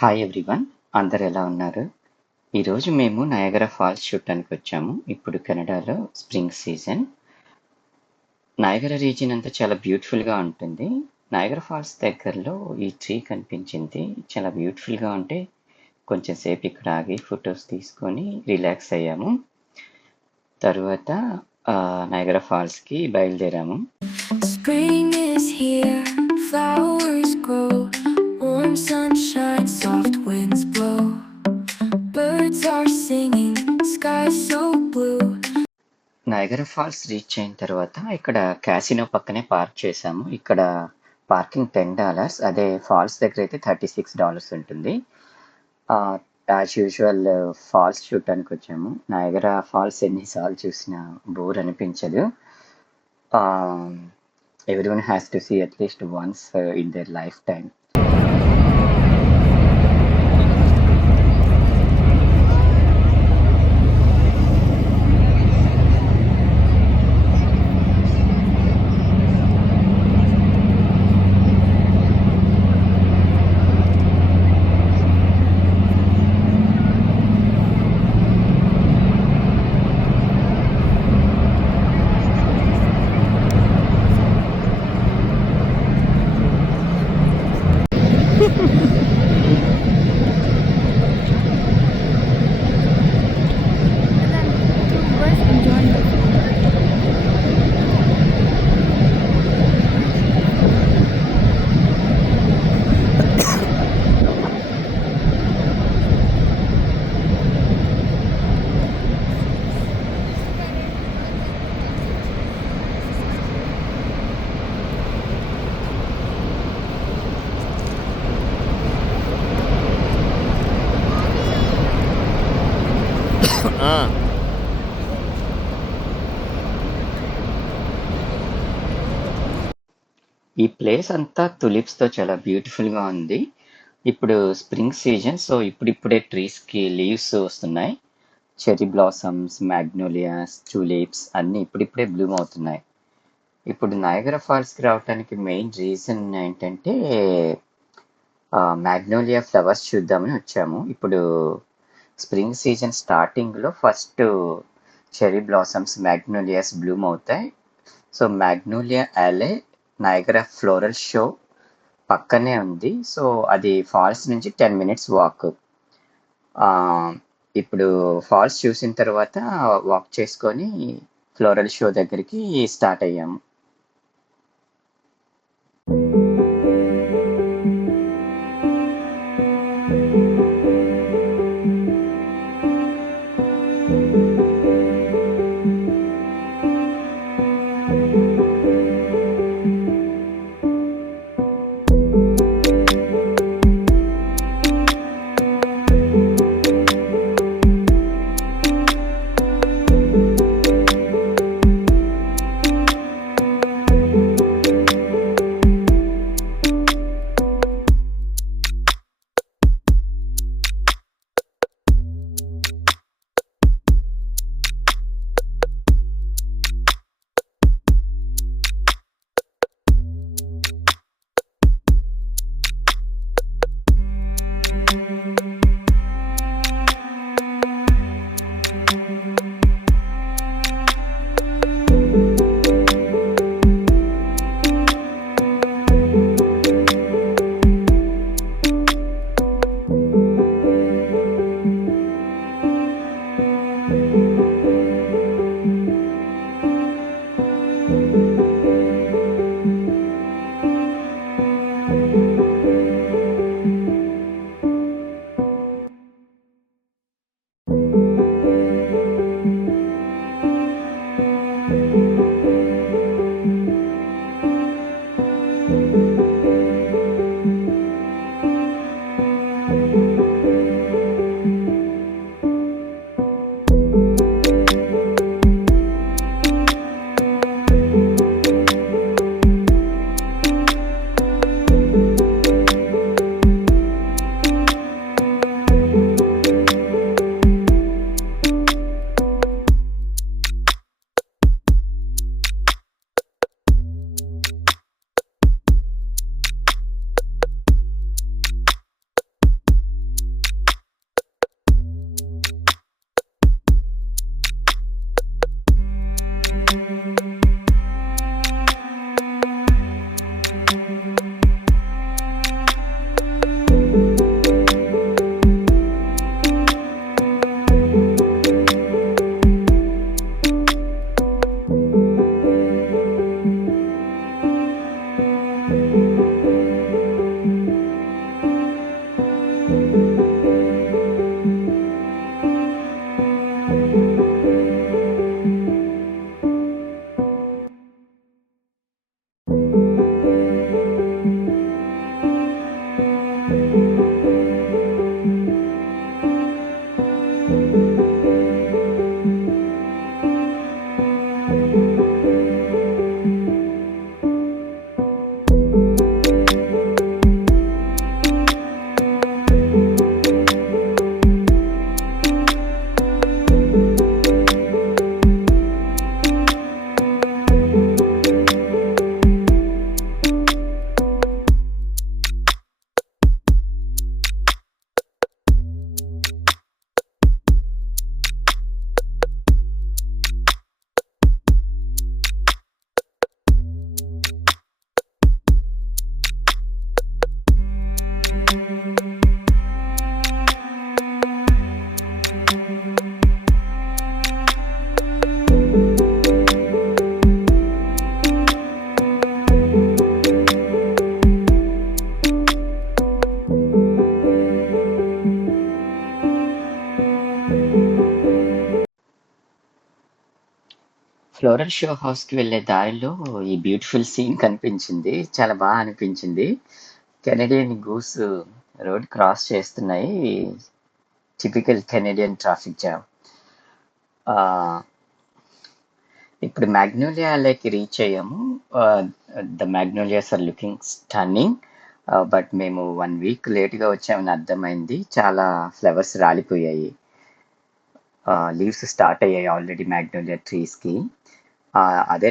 Hi everyone, అందరు ఎలా ఉన్నారు? ఈరోజు మేము నయాగరా ఫాల్స్ చూడటానికి వచ్చాము. ఇప్పుడు కెనడాలో స్ప్రింగ్ సీజన్. నయాగరా రీజియన్ అంతా చాలా బ్యూటిఫుల్గా ఉంటుంది. నయాగరా ఫాల్స్ దగ్గరలో ఈ ట్రీ కనిపించింది. చాలా బ్యూటిఫుల్గా ఉంటే కొంచెం సేపు ఇక్కడ ఆగి ఫొటోస్ తీసుకొని రిలాక్స్ అయ్యాము. తర్వాత నయాగరా ఫాల్స్కి బయలుదేరాము. Spring is here, flowers grow, warm sunshine, soft winds blow. Birds are singing, sky so blue. Niagara Falls reach అయిన తర్వాత ఇక్కడ క్యాసినో పక్కనే పార్క్ చేసాము. ఇక్కడ పార్కింగ్ $10, అదే ఫాల్స్ దగ్గర అయితే $36 ఉంటుంది. యాజ్ యూజువల్ ఫాల్స్ చూడటానికి వచ్చాము. నయాగరా ఫాల్స్ ఎన్నిసార్లు చూసినా బోర్ అనిపించదు. Everyone has to see at least once in their lifetime. ఈ ప్లేస్ అంతా తులిప్స్తో చాలా బ్యూటిఫుల్గా ఉంది. ఇప్పుడు స్ప్రింగ్ సీజన్, సో ఇప్పుడిప్పుడే ట్రీస్కి లీవ్స్ వస్తున్నాయి. చెర్రీ బ్లాసమ్స్, మ్యాగ్నోలియాస్, టులిప్స్ అన్నీ ఇప్పుడిప్పుడే బ్లూమ్ అవుతున్నాయి. ఇప్పుడు నయాగరా ఫాల్స్కి రావడానికి మెయిన్ రీజన్ ఏంటంటే మ్యాగ్నోలియా ఫ్లవర్స్ చూద్దామని వచ్చాము. ఇప్పుడు స్ప్రింగ్ సీజన్ స్టార్టింగ్లో ఫస్ట్ చెర్రీ బ్లాసమ్స్, మ్యాగ్నోలియాస్ బ్లూమ్ అవుతాయి. సో మ్యాగ్నోలియా అలే నయాగరా ఫ్లోరల్ షో పక్కనే ఉంది. సో అది ఫాల్స్ నుంచి 10 minutes వాక్. ఇప్పుడు ఫాల్స్ చూసిన తర్వాత వాక్ చేసుకొని ఫ్లోరల్ షో దగ్గరికి స్టార్ట్ అయ్యాము. ఫ్లోరల్ షో హౌస్కి వెళ్ళే దారిలో ఈ బ్యూటిఫుల్ సీన్ కనిపించింది. చాలా బాగా అనిపించింది. కెనడియన్ గూస్ రోడ్ క్రాస్ చేస్తున్నాయి. Typical Canadian traffic jam. ఇప్పుడు మ్యాగ్నోలియా లేక్ రీచ్ అయ్యాము. The magnolias are looking stunning. But మేము 1 వీక్ లేట్గా వచ్చామని అర్థమైంది. చాలా ఫ్లవర్స్ రాలిపోయాయి. లీవ్స్ స్టార్ట్ అయ్యాయి ఆల్రెడీ మ్యాగ్నోలియా ట్రీస్కి. అదే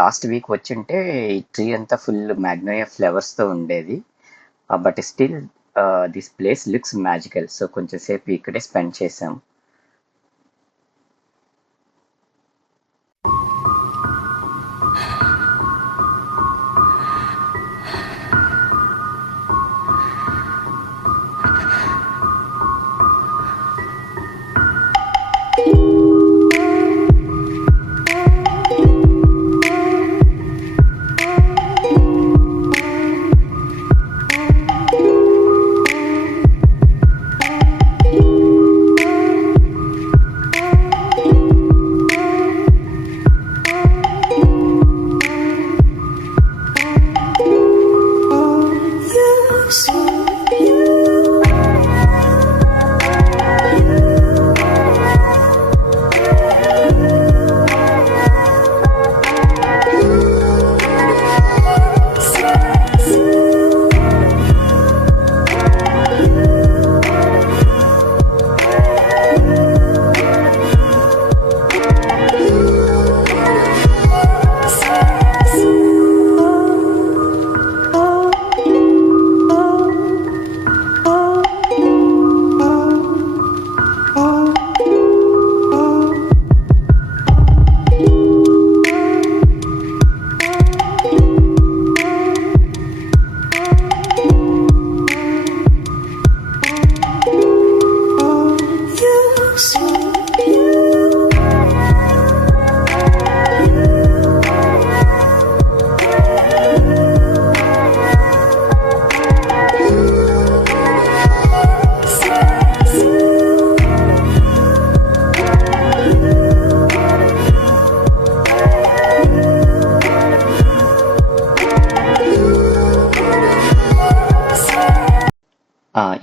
లాస్ట్ వీక్ వచ్చింటే ఈ ట్రీ అంతా ఫుల్ మ్యాగ్నోలియా ఫ్లవర్స్తో ఉండేది. But still this place looks magical. So కొంచెం సేపు ఇక్కడే స్పెండ్ చేసాం.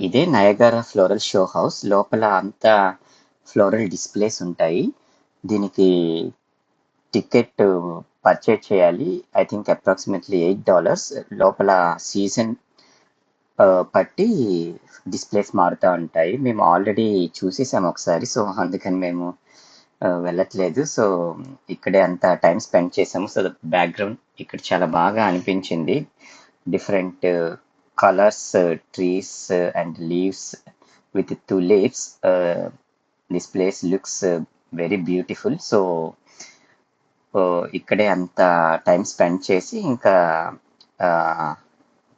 ఇదే నయగారా ఫ్లోరల్ షో హౌస్. లోపల అంతా ఫ్లోరల్ డిస్ప్లేస్ ఉంటాయి. దీనికి టికెట్ పర్చేజ్ చేయాలి. I think approximately $8. లోపల సీజన్ బట్టి డిస్ప్లేస్ మారుతూ ఉంటాయి. మేము ఆల్రెడీ చూసేసాము ఒకసారి. సో అందుకని మేము వెళ్ళట్లేదు. సో ఇక్కడే అంతా టైం స్పెండ్ చేసాము. సో బ్యాక్గ్రౌండ్ ఇక్కడ చాలా బాగా అనిపించింది. Different colours, trees and leaves with 2 leaves. This place looks very beautiful. So ఇక్కడే అంత టైం స్పెండ్ చేసి ఇంకా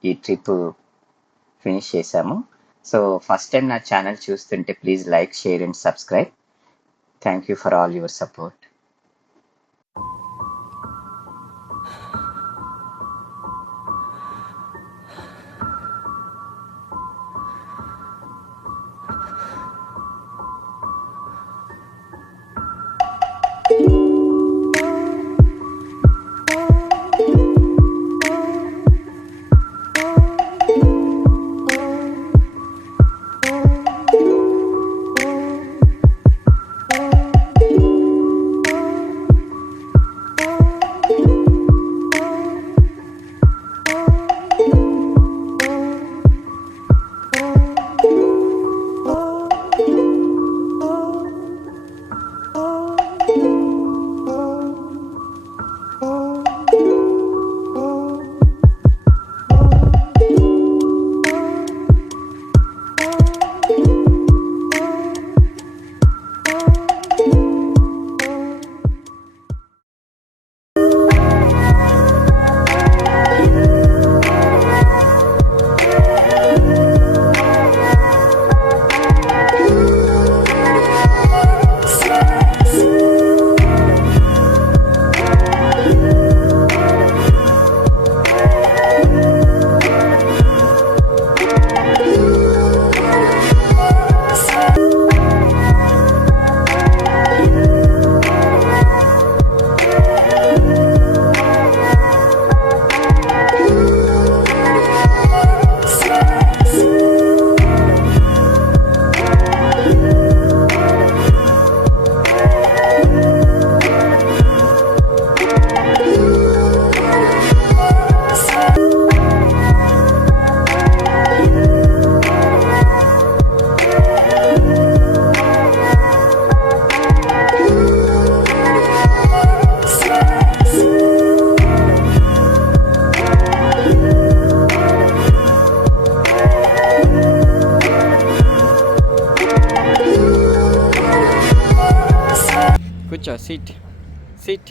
ఈ ట్రిప్ ఫినిష్ చేసాము. సో ఫస్ట్ టైం నా ఛానల్ చూస్తుంటే please like, share and subscribe. Thank you for all your support. కూర్చో SIT SIT